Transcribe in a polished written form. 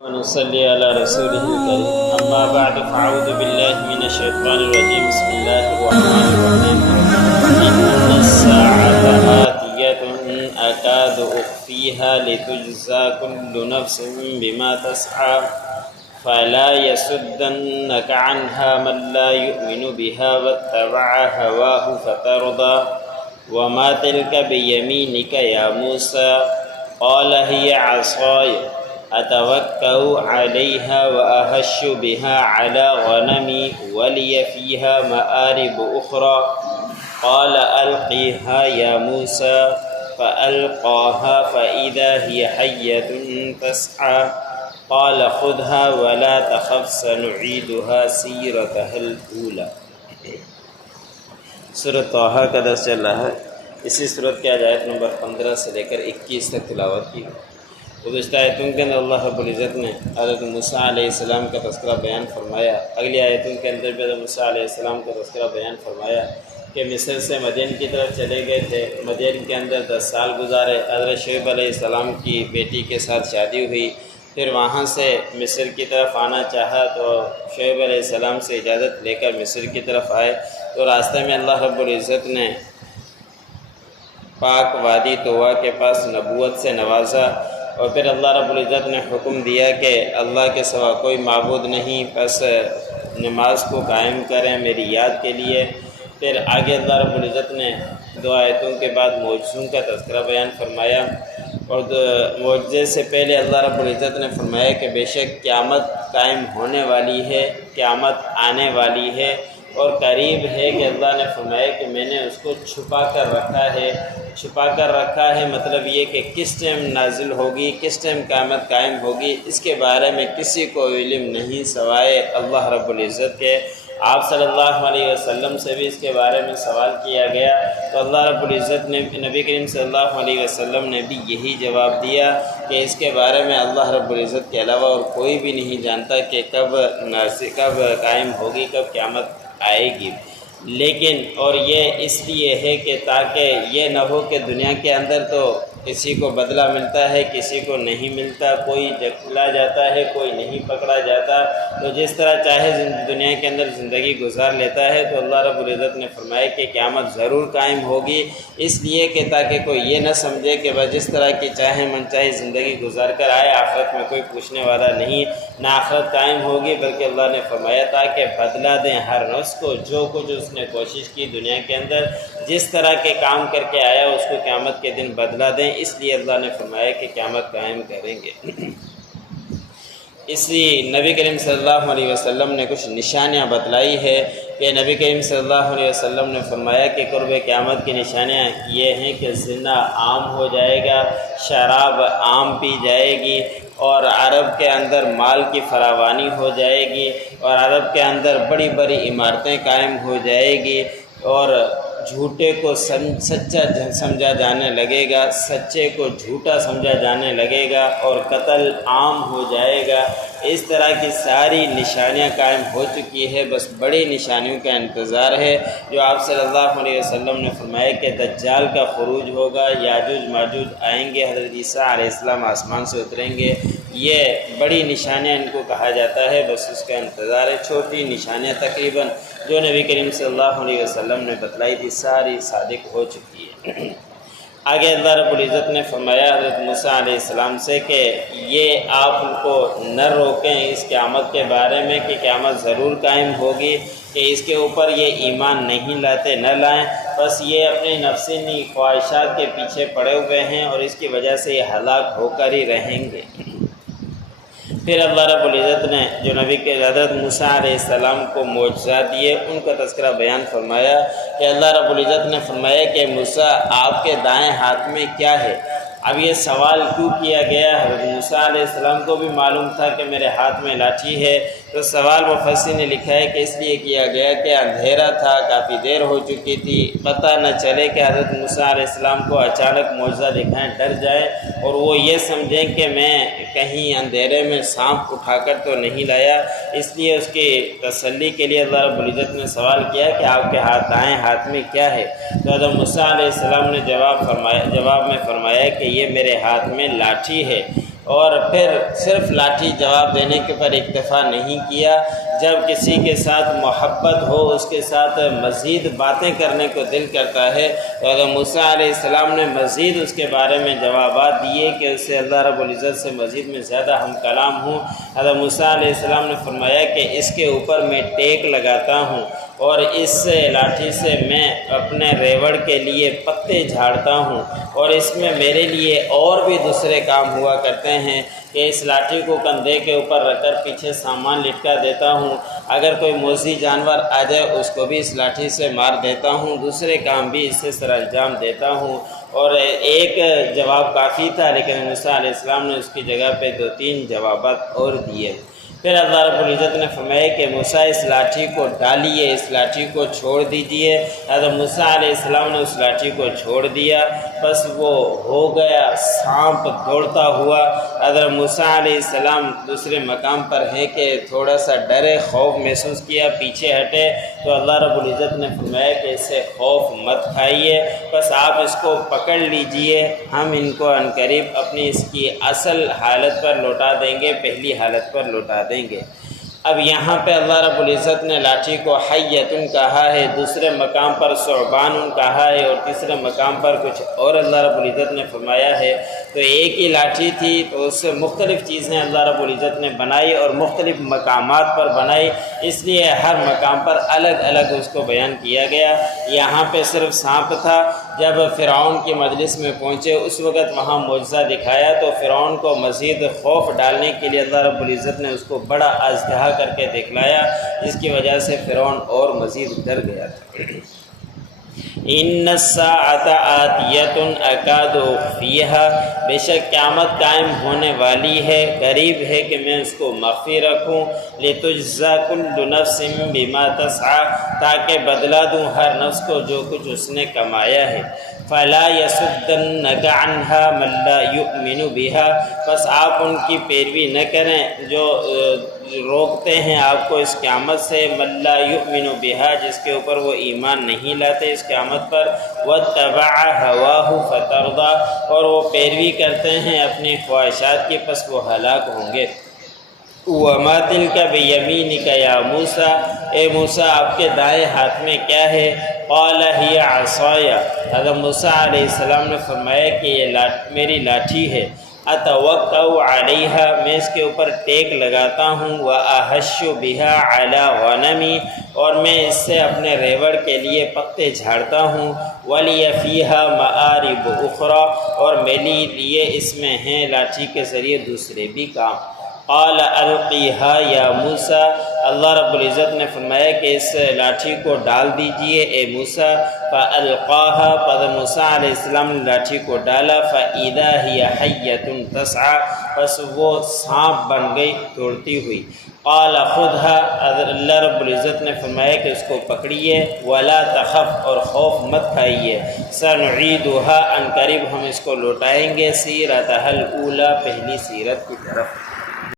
ونصلي على رسوله الكريم أما بعد فأعوذ بالله من الشيطان الرجيم بسم الله الرحمن الرحيم إن الساعة آتية أكاد أخفيها لتجزى كل نفس بما تسعى فلا يصدنك عنها من لا يؤمن بها واتبع هواه فترضى وما تلك بيمينك يا موسى قال هي عصاي أتوكأ عليها وأهش بها على غنمي ولي فيها مآرب أخرى قال ألقيها يا موسى فألقاها فإذا هي حية تسعى قال خذها ولا تخف سنعيدها سيرتها الأولى۔ سورۃ طٰہٰ کا درس چل رہا ہے۔ اسی سورت کے آیت نمبر 15 سے لے کر 21 تک تلاوت کی۔ گزشتہ آیتوں کے اندر اللہ رب العزت نے حضرت موسیٰ علیہ السلام کا تذکرہ بیان فرمایا۔ اگلی آیتوں کے اندر بھی حضرت موسیٰ علیہ السلام کا تذکرہ بیان فرمایا کہ مصر سے مدین کی طرف چلے گئے تھے۔ مدین کے اندر 10 سال گزارے۔ حضرت شعیب علیہ السلام کی بیٹی کے ساتھ شادی ہوئی۔ پھر وہاں سے مصر کی طرف آنا چاہا تو شعیب علیہ السلام سے اجازت لے کر مصر کی طرف آئے تو راستے میں اللہ رب العزت نے پاک وادی طویٰ کے پاس نبوت سے نوازا، اور پھر اللہ رب العزت نے حکم دیا کہ اللہ کے سوا کوئی معبود نہیں، بس نماز کو قائم کریں میری یاد کے لیے۔ پھر آگے اللہ رب العزت نے 2 آیتوں کے بعد معجزوں کا تذکرہ بیان فرمایا، اور معجزے سے پہلے اللہ رب العزت نے فرمایا کہ بے شک قیامت قائم ہونے والی ہے، قیامت آنے والی ہے اور قریب ہے، کہ اللہ نے فرمایا کہ میں نے اس کو چھپا کر رکھا ہے۔ چھپا کر رکھا ہے مطلب یہ کہ کس ٹائم نازل ہوگی، کس ٹائم قیامت قائم ہوگی، اس کے بارے میں کسی کو علم نہیں سوائے اللہ رب العزت کے۔ آپ صلی اللہ علیہ وسلم سے بھی اس کے بارے میں سوال کیا گیا تو اللہ رب العزت نے نبی کریم صلی اللہ علیہ وسلم نے بھی یہی جواب دیا کہ اس کے بارے میں اللہ رب العزت کے علاوہ اور کوئی بھی نہیں جانتا کہ کب قائم ہوگی، کب قیامت آئے گی۔ لیکن اور یہ اس لیے ہے کہ تاکہ یہ نہ ہو کہ دنیا کے اندر تو کسی کو بدلہ ملتا ہے، کسی کو نہیں ملتا، کوئی پکڑا جاتا ہے، کوئی نہیں پکڑا جاتا، تو جس طرح چاہے دنیا کے اندر زندگی گزار لیتا ہے۔ تو اللہ رب العزت نے فرمایا کہ قیامت ضرور قائم ہوگی، اس لیے کہ تاکہ کوئی یہ نہ سمجھے کہ بس جس طرح کی چاہے من چاہے زندگی گزار کر آئے، آخرت میں کوئی پوچھنے والا نہیں، نہ آخرت قائم ہوگی، بلکہ اللہ نے فرمایا تاکہ بدلہ دیں ہر نفس کو جو کچھ اس نے کوشش کی دنیا کے اندر، جس طرح کے کام کر کے آیا اس کو قیامت کے دن بدلہ دیں، اس لیے اللہ نے فرمایا کہ قیامت قائم کریں گے۔ اسی نبی کریم صلی اللہ علیہ وسلم نے کچھ نشانیاں بتلائی ہے کہ نبی کریم صلی اللہ علیہ وسلم نے فرمایا کہ قرب قیامت کی نشانیاں یہ ہیں کہ زنا عام ہو جائے گا، شراب عام پی جائے گی، اور عرب کے اندر مال کی فراوانی ہو جائے گی، اور عرب کے اندر بڑی بڑی عمارتیں قائم ہو جائے گی، اور جھوٹے کو سچا سمجھا جانے لگے گا، سچے کو جھوٹا سمجھا جانے لگے گا، اور قتل عام ہو جائے گا۔ اس طرح کی ساری نشانیاں قائم ہو چکی ہے، بس بڑی نشانیوں کا انتظار ہے، جو آپ صلی اللہ علیہ وسلم نے فرمایا کہ دجال کا خروج ہوگا، یاجوج ماجوج آئیں گے، حضرت عیسیٰ علیہ السلام آسمان سے اتریں گے۔ یہ بڑی نشانیاں ان کو کہا جاتا ہے، بس اس کا انتظار ہے۔ چھوٹی نشانیاں تقریباً جو نبی کریم صلی اللہ علیہ وسلم نے بتلائی تھی ساری صادق ہو چکی ہے۔ آگے اللہ رب العزت نے فرمایا حضرت موسیٰ علیہ السلام سے کہ یہ آپ ان کو نہ روکیں اس قیامت کے بارے میں کہ قیامت ضرور قائم ہوگی، کہ اس کے اوپر یہ ایمان نہیں لاتے، نہ لائیں، بس یہ اپنے نفسانی خواہشات کے پیچھے پڑے ہوئے ہیں اور اس کی وجہ سے یہ ہلاک ہو کر ہی رہیں گے۔ پھر اللہ رب العزت نے جو نبی کے حضرت موسیٰ علیہ السلام کو معجزات دیے ان کا تذکرہ بیان فرمایا کہ اللہ رب العزت نے فرمایا کہ موسیٰ آپ کے دائیں ہاتھ میں کیا ہے؟ اب یہ سوال کیوں کیا گیا؟ حضرت موسیٰ علیہ السلام کو بھی معلوم تھا کہ میرے ہاتھ میں لاٹھی ہے، تو سوال مفسر نے لکھا ہے کہ اس لیے کیا گیا کہ اندھیرا تھا، کافی دیر ہو چکی تھی، پتہ نہ چلے کہ حضرت موسیٰ علیہ السلام کو اچانک معجزہ دکھائیں، ڈر جائے اور وہ یہ سمجھیں کہ میں کہیں اندھیرے میں سانپ اٹھا کر تو نہیں لایا۔ اس لیے اس کی تسلی کے لیے اللہ رب العزت نے سوال کیا کہ آپ کے دائیں ہاتھ میں کیا ہے؟ تو حضرت موسیٰ علیہ السلام نے جواب میں فرمایا کہ یہ میرے ہاتھ میں لاٹھی ہے۔ اور پھر صرف لاٹھی جواب دینے کے پر اکتفا نہیں کیا، جب کسی کے ساتھ محبت ہو اس کے ساتھ مزید باتیں کرنے کو دل کرتا ہے تو حضرت موسیٰ علیہ السلام نے مزید اس کے بارے میں جوابات دیے کہ اس سے اللہ رب العزت سے مزید میں زیادہ ہم کلام ہوں۔ حضرت موسیٰ علیہ السلام نے فرمایا کہ اس کے اوپر میں ٹیک لگاتا ہوں اور اس لاٹھی سے میں اپنے ریوڑ کے لیے پتے جھاڑتا ہوں، اور اس میں میرے لیے اور بھی دوسرے کام ہوا کرتے ہیں کہ اس لاٹھی کو کندھے کے اوپر رکھ کر پیچھے سامان لٹکا دیتا ہوں، اگر کوئی موذی جانور آ جائے اس کو بھی اس لاٹھی سے مار دیتا ہوں، دوسرے کام بھی اس سے سر انجام دیتا ہوں۔ اور ایک جواب کافی تھا، لیکن موسیٰ علیہ السلام نے اس کی جگہ پہ 2-3 جوابات اور دیے۔ پھر اللہ رب العزت نے فرمایا کہ موسیٰ اس لاٹھی کو ڈالیے، اس لاٹھی کو چھوڑ دیجئے۔ حضرت موسیٰ علیہ السلام نے اس لاٹھی کو چھوڑ دیا، بس وہ ہو گیا سانپ دوڑتا ہوا۔ حضرت موسیٰ علیہ السلام دوسرے مقام پر ہے کہ تھوڑا سا ڈرے، خوف محسوس کیا، پیچھے ہٹے تو اللہ رب العزت نے فرمایا کہ اس سے خوف مت کھائیے، بس آپ اس کو پکڑ لیجئے، ہم ان کو عنقریب اپنی اس کی اصل حالت پر لوٹا دیں گے، پہلی حالت پر لوٹا دیں گے۔ اب یہاں پہ اللہ رب العزت نے لاٹھی کو حیۃ کہا ہے، دوسرے مقام پر ثعبان کہا ہے، اور تیسرے مقام پر کچھ اور اللہ رب العزت نے فرمایا ہے۔ تو ایک ہی لاٹھی تھی تو اس سے مختلف چیزیں اللہ رب العزت نے بنائی اور مختلف مقامات پر بنائی، اس لیے ہر مقام پر الگ الگ اس کو بیان کیا گیا۔ یہاں پہ صرف سانپ تھا، جب فرعون کی مجلس میں پہنچے اس وقت وہاں معجزہ دکھایا تو فرعون کو مزید خوف ڈالنے کے لیے اللہ رب العزت نے اس کو بڑا اژدہا کر کے دکھلایا، جس کی وجہ سے فرعون اور مزید ڈر گیا تھا۔ ان الساعۃ آتیۃ اکاد اخفیہا، بے شک قیامت قائم ہونے والی ہے، قریب ہے کہ میں اس کو مخفی رکھوں، لتجزا کل نفس بما تسعی، تاکہ بدلہ دوں ہر نفس کو جو کچھ اس نے کمایا ہے۔ فلا یصدنک عنہا من لا یؤمن بہا، بس آپ ان کی پیروی نہ کریں جو روکتے ہیں آپ کو اس قیامت سے، من لا یؤمن بہا، جس کے اوپر وہ ایمان نہیں لاتے اس قیامت پر، واتبع ہواہ فتردی، اور وہ پیروی کرتے ہیں اپنی خواہشات کی، پس وہ ہلاک ہوں گے۔ وما تلک بیمینک یا موسیٰ، اے موسیٰ آپ کے دائیں ہاتھ میں کیا ہے؟ قال ہی عصای، حضرت موسیٰ علیہ السلام نے فرمایا کہ یہ میری لاٹھی ہے، اتوکأ علیہا، میں اس کے اوپر ٹیک لگاتا ہوں، واحش بہا علی غنمی، اور میں اس سے اپنے ریوڑ کے لیے پتے جھاڑتا ہوں، ولی فیہا مآرب اخری، اور میرے لیے اس میں ہیں لاٹھی کے ذریعے دوسرے بھی کام۔ قال القیہا یا موسیٰ، اللہ رب العزت نے فرمایا کہ اس لاٹھی کو ڈال دیجئے اے موسیٰ۔ فالقاہا، پس موسیٰ علیہ السلام نے لاٹھی کو ڈالا، فاذا ہی حیۃ تسعی، پس وہ سانپ بن گئی دوڑتی ہوئی۔ قال خذھا، اللہ رب العزت نے فرمایا کہ اس کو پکڑیے، ولا تخف، اور خوف مت کھائیے، سنعیدھا، عنقریب ہم اس کو لوٹائیں گے، سیرتھا الاولی، پہلی سیرت کی طرف۔